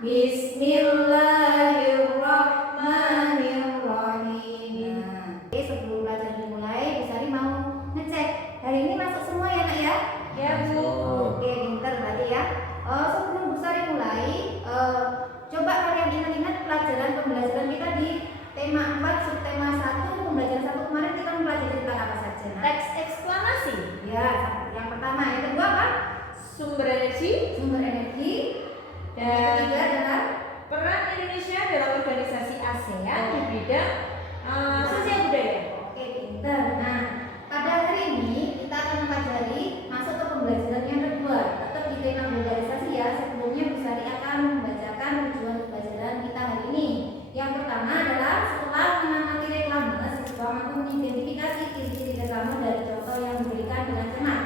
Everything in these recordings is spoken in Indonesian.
Bismillahirrahmanirrahim. Nah, oke, sebelum belajar dimulai, Bu Sari mau ngecek hari ini masuk semua ya nak ya? Ya Bu. Oke, pinter berarti ya. Sebelum Bu Sari mulai, coba kalian ingat-ingat pembelajaran kita di tema 4 subtema 1. Pembelajaran 1 kemarin kita mempelajari tentang apa saja? Nah, Teks eksplanasi. ya, yang pertama, yang kedua apa? Sumber energi. Dan yang ketiga adalah Peran Indonesia dalam organisasi ASEAN di bidang sosial budaya. oke, pinter. Nah, pada hari ini kita akan mempelajari masuk ke pembelajaran yang kedua, tetap di tema globalisasi ya. Sebelumnya Bu Sari akan membacakan tujuan pembelajaran kita hari ini. Yang pertama adalah setelah mengamati reklame, siswa mampu mengidentifikasi ciri-ciri reklame dari contoh yang diberikan dengan cermat.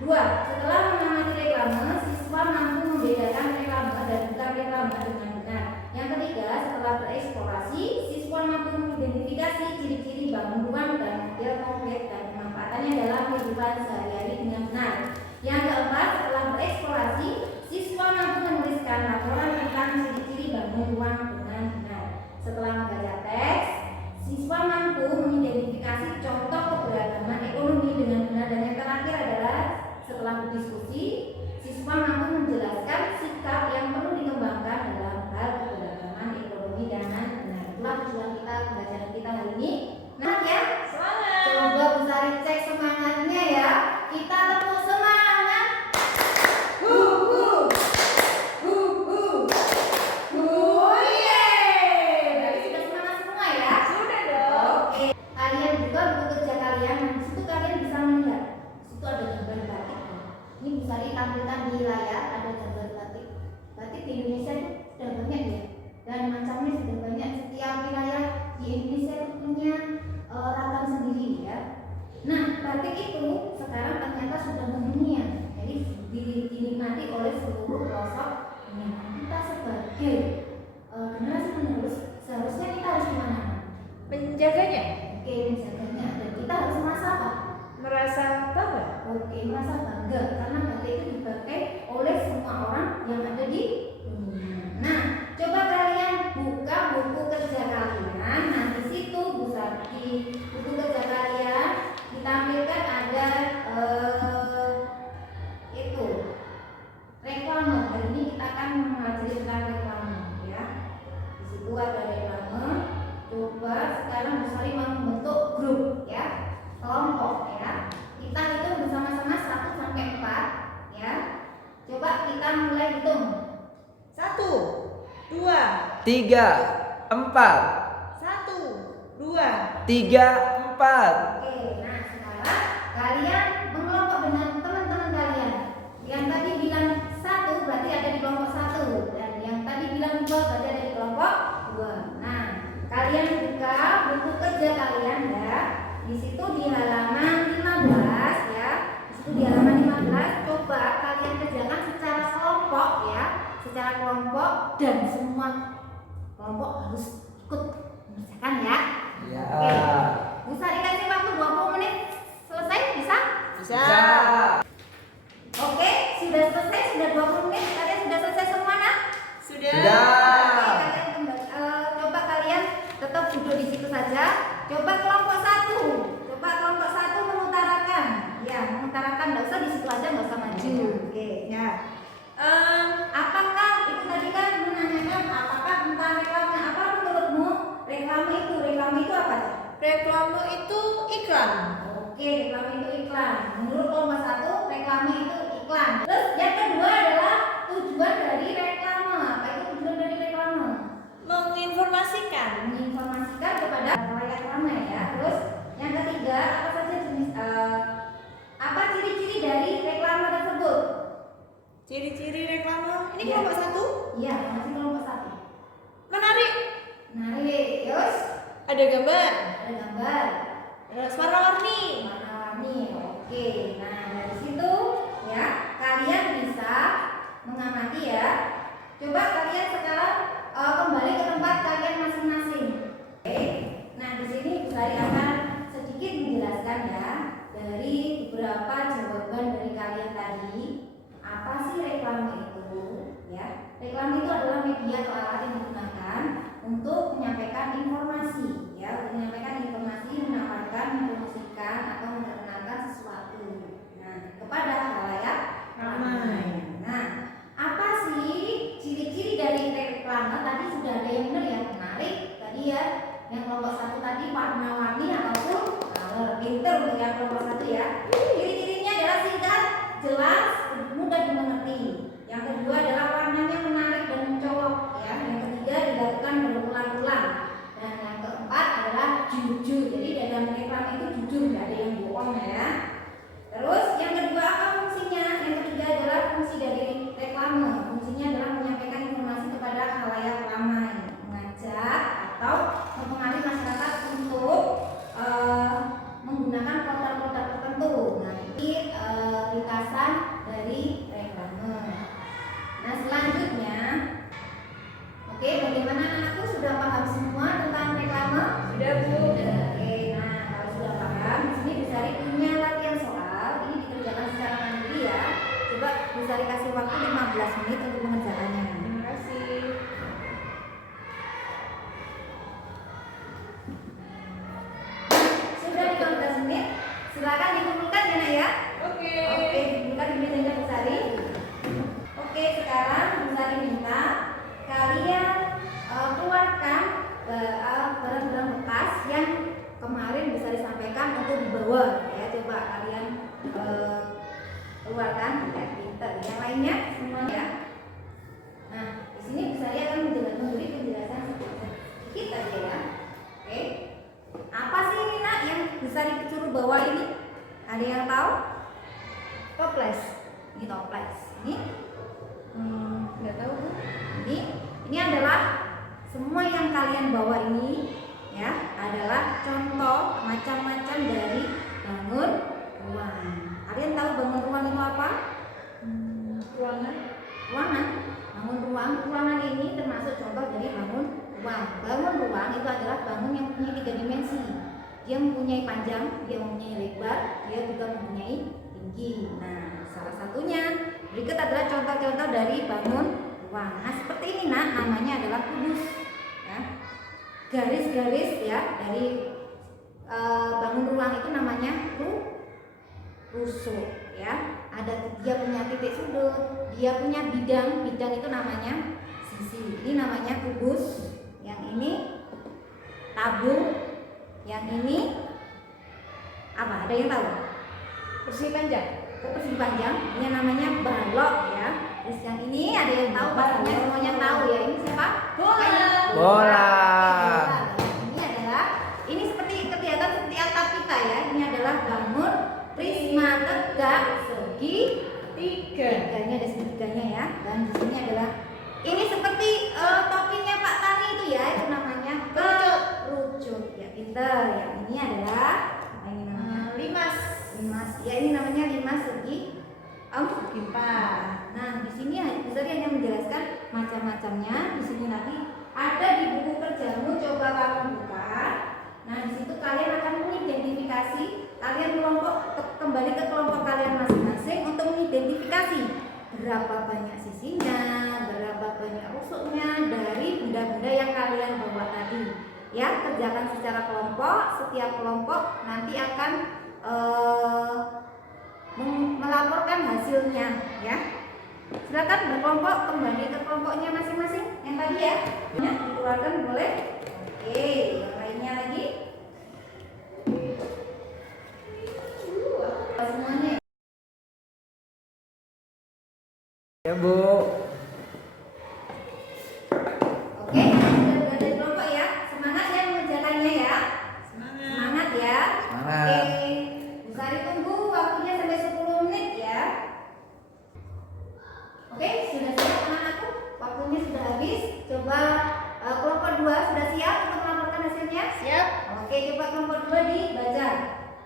2. Setelah mengamati reklame, siswa mampu membedakan reklame dan bukan reklame dengan benar. Yang ketiga, setelah bereksplorasi, siswa mampu mengidentifikasi ciri-ciri bangun ruang dan model konkret dan pemanfaatannya dalam kehidupan sehari-hari dengan benar. Yang keempat, setelah bereksplorasi, siswa mampu menuliskan laporan tentang ciri-ciri bangun ruang dengan benar. Setelah membaca teks, siswa mampu mengidentifikasi contoh keberagaman ekonomi dengan benar. Dan yang terakhir adalah setelah berdiskusi, siswa mampu menjelaskan sikap yang perlu dikembangkan dalam hal keberagaman ekonomi dengan benar. Itulah tujuan kita pembelajaran kita hari ini. Nah ya, Semangat. coba Bu Sari cek semangatnya ya. Kita tepuk semangat. Hu hu hu hu hu yeay. Berarti sudah semangat semua ya? Sudah dong. Oke. Kalian juga buku kerja kalian. Nah, di situ kalian bisa melihat. Di situ ada gambar batik. Ini Bu Sari tampilkan di layar, ada gambar batik. Batik di Indonesia itu sudah banyak ya. Dan macamnya sudah banyak. Setiap wilayah di Indonesia itu punya ragam sendiri ya. Nah, batik itu sekarang ternyata sudah mendunia. Jadi dinikmati oleh seluruh pelosok dunia. Kita sebagai generasi penerus seharusnya kita harus gimana? Menjaganya. Oke, menjaganya. Dan kita harus merasa apa? Merasa bangga. Oke, merasa bangga karena batik itu dipakai oleh semua orang yang ada di dunia. Nah, coba kalian buka buku kerja kalian. Nah, di situ Bu Sari, buku kerja kalian ditampilkan ada itu reklame. Hari ini kita akan mempelajari tentang reklame ya. Di situ ada reklame. Coba sekarang Bu Sari mau membentuk grup ya, kelompok ya. Kita hitung bersama-sama 1 sampai 4 ya. Coba kita mulai hitung. 1, 2, 3, 4, 1, 2. 3, 4. Oke, nah sekarang kalian mengelompok dengan teman-teman kalian. Yang tadi bilang 1 berarti ada di kelompok 1, dan yang tadi bilang 2 berarti ada di kelompok 2. Nah, kalian buka buku kerja kalian ya. Di situ di halaman 15 ya. Di situ di halaman 15 coba kalian kerjakan secara kelompok ya. Secara kelompok dan semua kelompok harus ikut mengerjakan ya. Ya. Oke. Bu Sari kasih waktu 20 menit selesai bisa? Bisa. Oke, sudah selesai, sudah 20 menit. Kalian sudah selesai semua nak? Sudah. Sudah. Oke, kalian coba kalian tetap duduk di situ saja. Coba kelompok 1. Coba kelompok 1 mengutarakan. Ya, mengutarakan, enggak usah di situ aja, enggak usah maju. Oke, ya. Apakah itu tadi kan menanyakan apakah tentang reklame? Apa menurutmu reklame itu apa? Reklame itu iklan. Oke, reklame itu iklan. Menurut kelompok 1, reklame itu iklan. Terus yang kedua adalah tujuan dari reklame. Apa itu tujuan dari reklame? Menginformasikan. Menginformasikan kepada rakyat ramai ya. Terus yang ketiga, apa saja jenis apa ciri-ciri dari reklame tersebut? Ciri-ciri reklame. Ini Iya. kelompok 1. Iya, masih kelompok 1. Menarik. Menarik. Terus Ada gambar. ada gambar. Terus warna-warni. Warna-warni. Oke. Nah, dari situ ya, kalian bisa mengamati ya. Coba kalian sekarang kembali ke tempat kalian masing-masing. Oke. Nah, di sini Bu Sari akan sedikit menjelaskan ya dari beberapa jawaban dari kalian tadi. Apa sih reklame itu? ya. Reklame itu adalah media atau alat yang digunakan untuk menyampaikan informasi, ya, untuk menyampaikan informasi, menawarkan, mempromosikan atau memperkenalkan sesuatu. Nah, kepada khalayak ramai. Nah, apa sih ciri-ciri dari reklame? Tadi sudah ada yang benar ya, menarik tadi ya. Yang kelompok satu tadi warna-warni ataupun color. Pinter untuk yang kelompok satu ya. Ciri-cirinya adalah singkat, jelas, mudah dimengerti. Yang kedua adalah warnanya menarik dan mencolok ya. Yang ketiga dilakukan berulang-ulang. Dan yang keempat adalah jujur. Jadi dalam reklame itu jujur, nggak ada yang bohong ya. Terus yang kedua apa fungsinya? Yang ketiga adalah fungsi dari reklame. Fungsinya adalah menyampaikan informasi kepada khalayak ramai, mengajak atau mempengaruhi masyarakat untuk menggunakan produk-produk tertentu. Nah, ini ringkasan dari reklame. Nah, selanjutnya, oke, bagaimana anakku sudah paham semua tentang reklame? Sudah, Bu. Oke, nah kalau sudah paham, di sini Bu Sari punya latihan soal. Ini dikerjakan secara mandiri ya. Coba Bu Sari kasih waktu 15 menit untuk mengerjakannya. Terima kasih. Sudah 15 menit, silakan dikumpulkan ya nak ya. Oke. Oke, dikumpulkan di mejanya Bu Sari. Oke, sekarang Bu Sari minta kalian keluarkan barang-barang bekas yang kemarin Bu Sari sampaikan untuk dibawa ya. Coba kalian keluarkan ya, pinter. Yang lainnya semuanya ya. Nah, di sini Bu Sari akan memberi penjelasan sedikit aja ya. Oke. Apa sih ini nak yang Bu Sari disuruh bawa ini? Ada yang tahu? Toples. Ini toples. Ini Nggak tahu, Bu. ini adalah semua yang kalian bawa ini ya adalah contoh macam-macam dari bangun ruang. Kalian tahu bangun ruang itu apa? Ruangan. Ruangan. Bangun ruang. Ruangan ini termasuk contoh dari bangun ruang. Bangun ruang itu adalah bangun yang punya 3 dimensi. Dia mempunyai panjang, dia mempunyai lebar, dia juga mempunyai tinggi. Nah, salah satunya berikut adalah contoh-contoh dari bangun ruang. Nah, seperti ini nak, namanya adalah kubus. Ya. Garis-garis ya dari bangun ruang itu namanya rusuk. Ya, dia punya titik sudut, dia punya bidang itu namanya sisi. Ini namanya kubus. Yang ini tabung. Yang ini apa? Ada yang tahu? Persegi panjang. Persegi panjang, ini namanya balok ya. Terus yang ini ada yang tahu? Pastinya semuanya tahu ya. Ini siapa? Bola. Bola. Ini adalah, ini seperti kelihatan seperti atap kita ya. Ini adalah bangun prisma tegak segi 3. Ini ada segitiganya ya. Dan di sini adalah ini seperti topinya Pak Tani itu ya. Itu namanya kerucut. Ya pinter. Yang ini adalah apa ini namanya? Limas. Limas. Ya ini namanya limas segi 4. Nah, di sini Bu Sari hanya menjelaskan macam-macamnya. Di sini nanti ada di buku kerjamu, coba kamu buka. Nah, di situ kalian akan mengidentifikasi, kalian kembali ke kelompok kalian masing-masing untuk mengidentifikasi berapa banyak sisinya, berapa banyak rusuknya dari benda-benda yang kalian bawa tadi. Ya, kerjakan secara kelompok. Setiap kelompok nanti akan melaporkan hasilnya ya. Silakan berkelompok, kembali ke kelompoknya masing-masing yang tadi ya. Dikeluarkan boleh. Oke, yang lainnya lagi. Semuanya Ya, Bu. oke, sudah berada di kelompok ya. Semangat ya mengerjakannya ya. Semangat ya. Semangat. Oke, Bu Sari tunggu waktunya sampai 10 menit ya. Oke, sudah siap anak-anakku? Waktunya sudah habis. Coba kelompok 2 sudah siap untuk melaporkan hasilnya? Siap. Oke, coba kelompok 2 dibaca.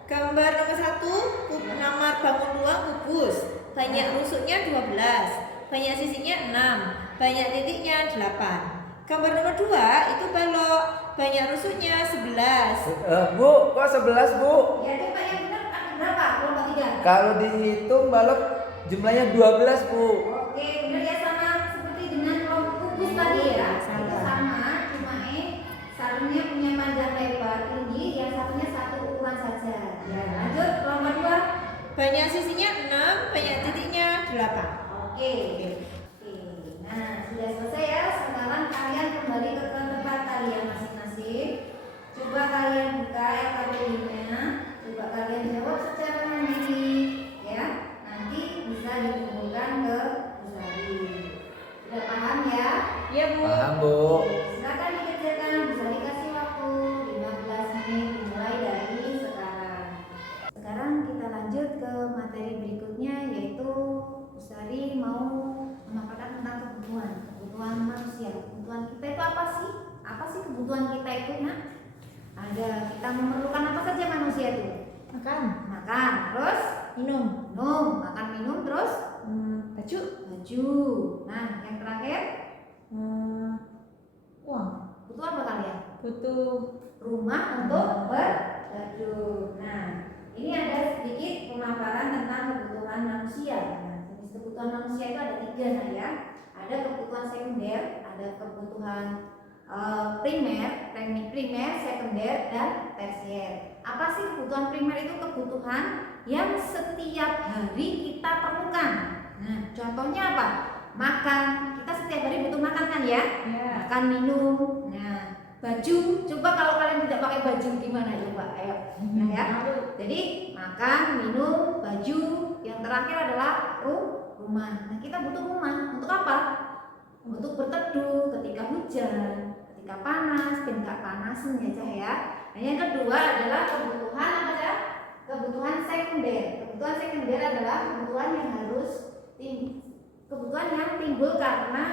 Gambar nomor 1, nama bangun ruang kubus. Banyak rusuknya 12, banyak sisinya 6, banyak titiknya 8. Gambar nomor 2 itu balok. Banyak rusuknya 11. Bu, kok 11, Bu? Ya, coba yang benar ada berapa? Kelompok 3. Kalau dihitung balok jumlahnya 12, Bu. Oke, benar ya, sama seperti Banyak sisinya 6, banyak titiknya 8. Oke. Oke. Nah, sudah selesai ya. Sekarang kalian kembali ke tempat kalian masing-masing. Coba kalian buka LKPD-nya. Coba kalian jawab secara mandiri, ya. Nanti bisa dikumpulkan ke Bu Sari. Sudah paham ya? Iya, Bu. Paham, Bu. Silakan dikerjakan. Bu Sari kasih waktu 15 menit dimulai dari sekarang. Sekarang kita lanjut ke materi berikutnya, yaitu Bu Sari mau memaparkan tentang kebutuhan manusia. Kebutuhan kita itu apa sih? Apa sih kebutuhan kita itu, Nak? Ada, kita memerlukan apa saja manusia itu? Makan, Makan, terus minum, makan minum, terus baju, baju. Nah, yang terakhir uang, butuh apa kalian? butuh Rumah untuk berteduh. Nah, ini ada sedikit pemaparan tentang kebutuhan manusia. Nah, jenis kebutuhan manusia itu ada 3 ya. Ada kebutuhan sekunder, ada kebutuhan primer, sekunder, dan tersier. Apa sih kebutuhan primer itu? Kebutuhan yang setiap hari kita perlukan. Nah, contohnya apa? Makan. Kita setiap hari butuh makan kan ya? ya. Makan, minum. Nah, baju. Coba kalau kalian tidak pakai baju gimana coba? Ayo. Nah ya. Jadi makan, minum, baju. Yang terakhir adalah rumah. Nah, kita butuh rumah untuk apa? Untuk berteduh ketika hujan, ketika panas, dan nggak panasan ya Cah ya. Nah, yang kedua adalah kebutuhan apa ya? Kebutuhan sekunder. Kebutuhan sekunder adalah kebutuhan yang timbul karena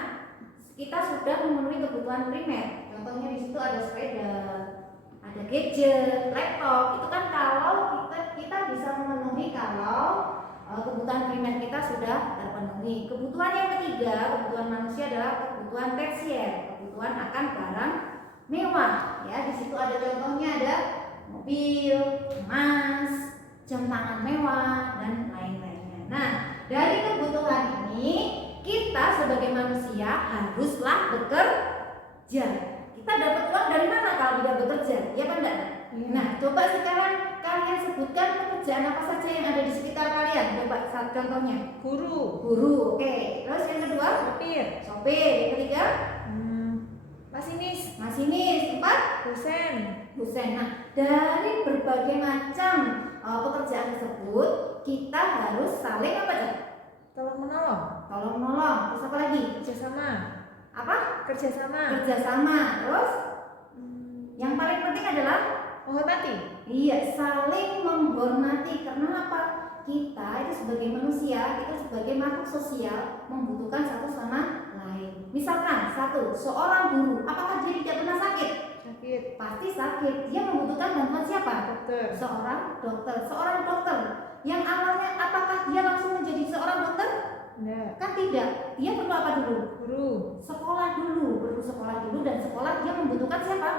kita sudah memenuhi kebutuhan primer. Contohnya di situ ada sepeda, ada gadget, laptop. Itu kan kalau kita bisa memenuhi kalau kebutuhan primer kita sudah terpenuhi. Kebutuhan yang ketiga, kebutuhan manusia adalah kebutuhan tersier, kebutuhan akan barang mewah. Ya, di situ ada contohnya, ada mobil, emas, jam tangan mewah, dan lain-lainnya. Nah, dari kebutuhan ini kita sebagai manusia haruslah bekerja. Kita dapat uang dari mana kalau tidak bekerja? Ya kan enggak? Nah, coba sekarang kalian sebutkan pekerjaan apa saja yang ada di sekitar kalian. Coba contohnya. Guru, oke. Terus yang kedua? Sopir. Yang ketiga? Masinis. Empat? Dosen. Nah, dari berbagai macam pekerjaan tersebut, kita harus saling apa aja? Tolong menolong. Terus apa lagi? kerjasama, Apa? kerjasama, Terus yang paling penting adalah menghormati, iya, saling menghormati. Karena apa? Kita itu sebagai manusia, kita sebagai makhluk sosial membutuhkan satu sama lain. Misalkan seorang guru, apakah dia tidak pernah sakit? Pasti sakit. Dia membutuhkan bantuan siapa? dokter, Seorang dokter. Yang awalnya apakah dia langsung menjadi seorang dokter? enggak, Kan tidak. Dia perlu apa dulu? guru, Perlu sekolah dulu, dan sekolah dia membutuhkan siapa?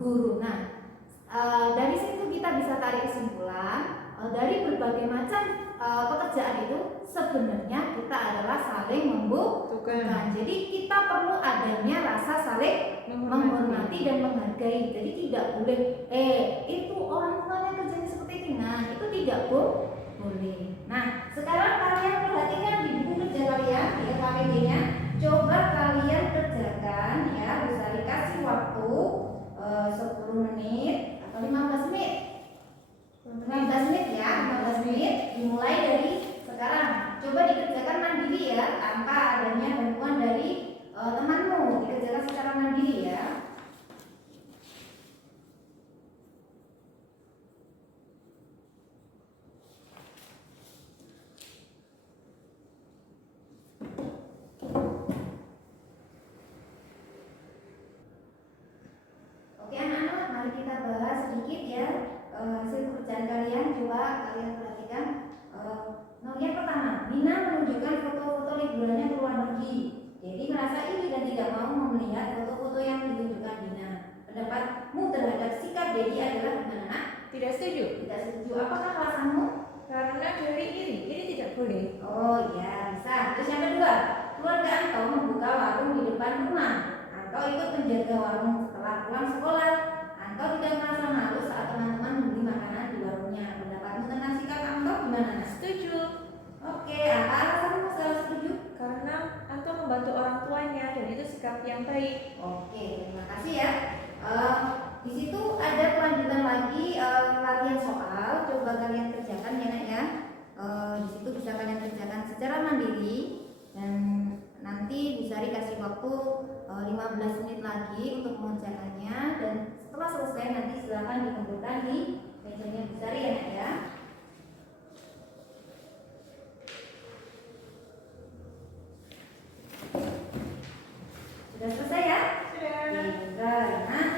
Guru. Nah, dari situ kita bisa tarik kesimpulan dari berbagai macam pekerjaan itu sebenarnya kita adalah saling membutuhkan. Jadi kita perlu adanya rasa saling menghormati dan menghargai. Jadi tidak boleh itu orang tuanya kerjanya seperti ini. Nah, itu tidak boleh. Nah, sekarang kalian perhatikan di buku kerja kalian, di LKPD-nya. Coba kalian kerjakan ya. Bisa dikasih waktu 10 menit atau 15 menit. 15 menit ya, 15 menit dimulai dari sekarang. Coba dikerjakan mandiri ya, tanpa adanya bantuan dari temanmu. Dikerjakan secara mandiri ya. Oke anak-anak, mari kita bahas sedikit ya hasil pekerjaan kalian. Coba kalian perhatikan. Yang pertama, Dina menunjukkan foto-foto liburannya ke luar negeri. Jadi merasa iri dan tidak mau melihat foto-foto yang ditunjukkan Dina. Pendapatmu terhadap sikap Dedi adalah gimana, Nak? tidak setuju, Apakah alasanmu? karena dari iri tidak boleh. Oh iya, bisa. Terus yang kedua, keluarga Anto membuka warung di depan rumah. Anto ikut menjaga warung setelah pulang sekolah. Anto tidak merasa malu saat teman-teman membeli makanan di warungnya. Pendapatmu tentang sikap Anto gimana? silakan dikumpulkan di mejanya Bu Sari ya, Nak ya. Sudah selesai ya? Sudah. Nah,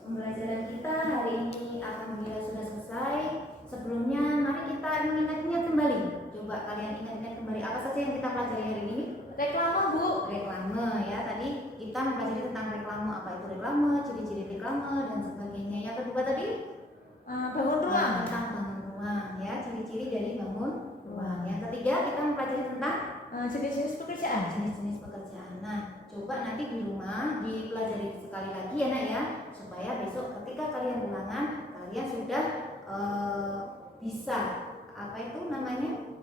pembelajaran kita hari ini alhamdulillah sudah selesai. Sebelumnya mari kita mengingatnya kembali. Coba kalian ingat-ingat kembali apa saja yang kita pelajari hari ini? Reklame, Bu. Reklame ya, tadi kita mempelajari tentang reklame, apa itu reklame, ciri-ciri reklame dan sebagainya. Yang kedua tadi Bangun ruang. tentang bangun ruang ya, ciri-ciri dari bangun ruang. Yang ketiga kita mempelajari tentang Jenis-jenis pekerjaan. jenis-jenis pekerjaan. Nah, coba nanti di rumah dipelajari sekali lagi ya, Nak ya, supaya besok ketika kalian ulangan kalian sudah bisa apa itu namanya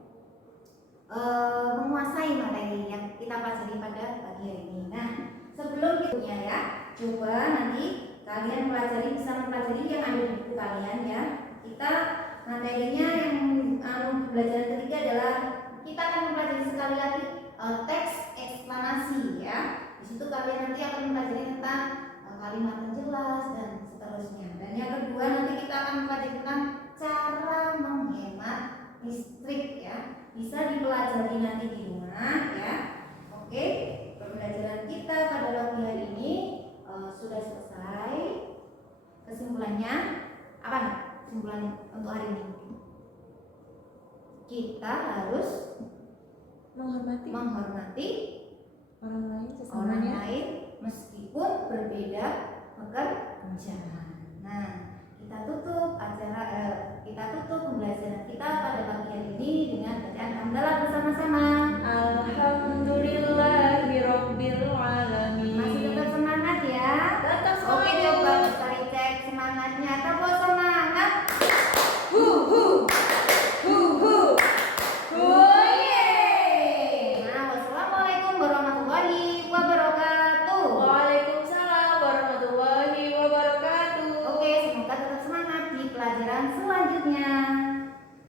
menguasai materi yang kita pelajari pada pagi hari ini. Nah, sebelum itunya ya, coba nanti kalian bisa mempelajari yang ada di buku kalian ya. Kita materinya yang pelajaran ketiga adalah kita akan mempelajari sekali lagi teks eksplanasi ya. Di situ kalian nanti akan mempelajari tentang kalimat penjelas dan seterusnya. Dan yang kedua nanti kita akan mempelajari tentang cara menghemat listrik ya. Bisa dipelajari nanti di rumah ya. Oke, pembelajaran kita pada pagi hari ini sudah selesai. Kesimpulannya apa nih? Kesimpulan untuk hari ini kita harus menghormati orang lain orang sesamanya. lain meskipun berbeda pekerjaan. Nah, kita tutup pembelajaran kita pada pagi hari ini dengan bacaan hamdalah bersama-sama. Alhamdulillahirabbil alamin. Masih tetap semangat ya? Tetap Oke, semangat. coba Bestari cek semangatnya. Tepuk semangat. Hu hu hu hu. Huye. Nah, wassalamualaikum warahmatullahi wabarakatuh. Waalaikumsalam warahmatullahi wabarakatuh. Oke, semoga tetap semangat di pelajaran selanjutnya.